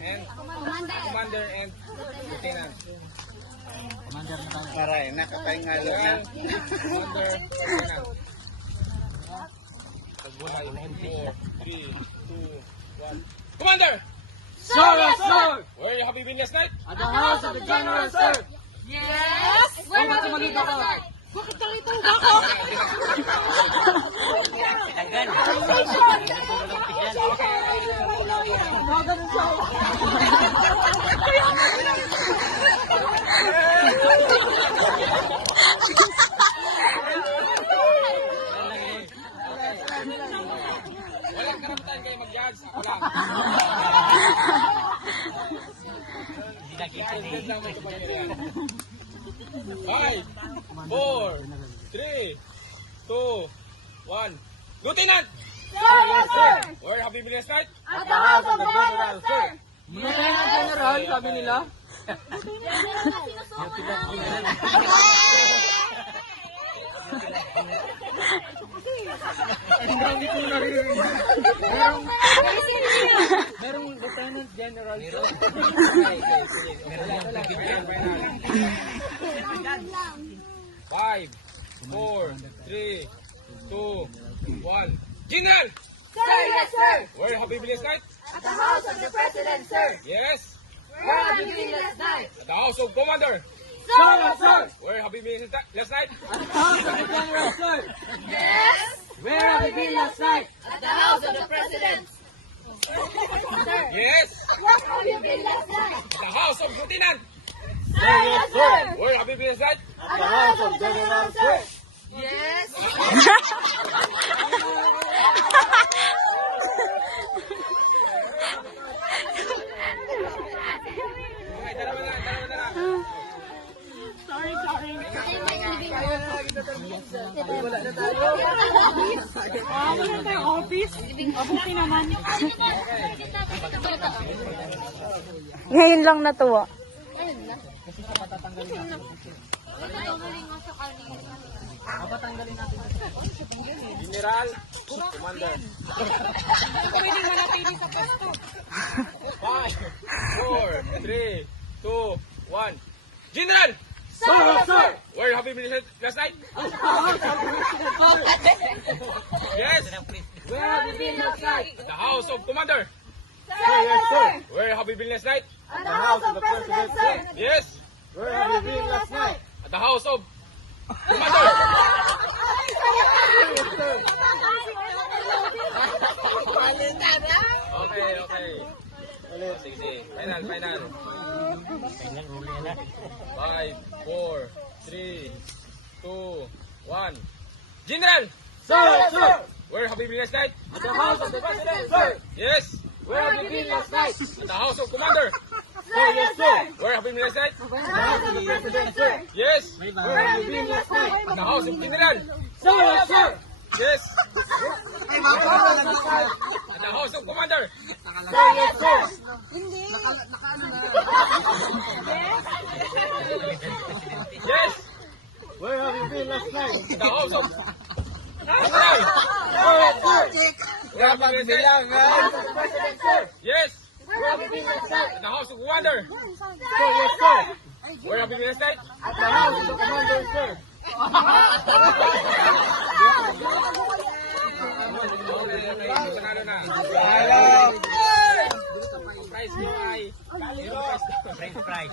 and Commander and Lieutenant. Commander na tayo. Paray, nakapahingalo na. Commander, Lieutenant. 5, 4, 3, 2, 1. Commander! Sir, yes, sir! Where have you been last night? At the house of the general, sir! Yes! Where ba malito ka? Bakit kalito ba ako? Walang karapatan kayo mag-judge. Ako lang. Hindi lang may kapangyarihan. 5, 4, 3, 2, 1. Lieutenant! Sir, yes, sir! Where have you been last night? At the house of the general, sir! Lieutenant General, sabi nila. Hindi ko naririnig. Merong Lieutenant General. Five, 4, 3, 2, 1. General! Sir, yes, sir! Where have you been last night? At the house of the president, sir! Yes. Where have you been last night? At the house of Commander. Sir, yes, sir! Where have you been last night? At the house of the general, sir! Yes! Where have you been last night? At the house of the president! Sir, Yes. what have you been last night? At the house of Lieutenant. Sir, yes, sir! Where have you been last night? At the house of general, sir! Yes! Okay, dalawa na lang. Sorry. Wala na tayo. Wala tayong office. Mabuti naman. Ngayon lang natuwa. Papatanggalin natin. General, Commander. Pwede manatili sa pasto. 5, 4, 3, 2, 1. General! Sir, yes, sir! Where have you been last night? Yes. Where have you been last night? At the house of Commander. Sir, yes, sir! Where have you been last night? At the house of the president, sir! Yes. Where have you been last night? At the house of Commander. Okay. Sige. Final. 5, 4, 3, 2, 1. General! Sir, yes, sir! Where have you been last night? At the house of the president, sir! Yes. Where have you been last night? At the house of Commander. Sir, yes, sir! Where have you been last night? At the house of the president, sir! Yes. Where have you been last night? At the house of General. Sir, yes, sir! Yes. At the house of Commander. Sir, yes, sir! Yes. Where have you been last night? At the house of General. Sir, yes, sir! Where have you been last night? House of the president, sir! Yes. Where have you been last night? At the house of Commander. Sir, yes, sir! Where have you been last night? At the house of the commander, sir! Panalo na. Prize mo ay French fries.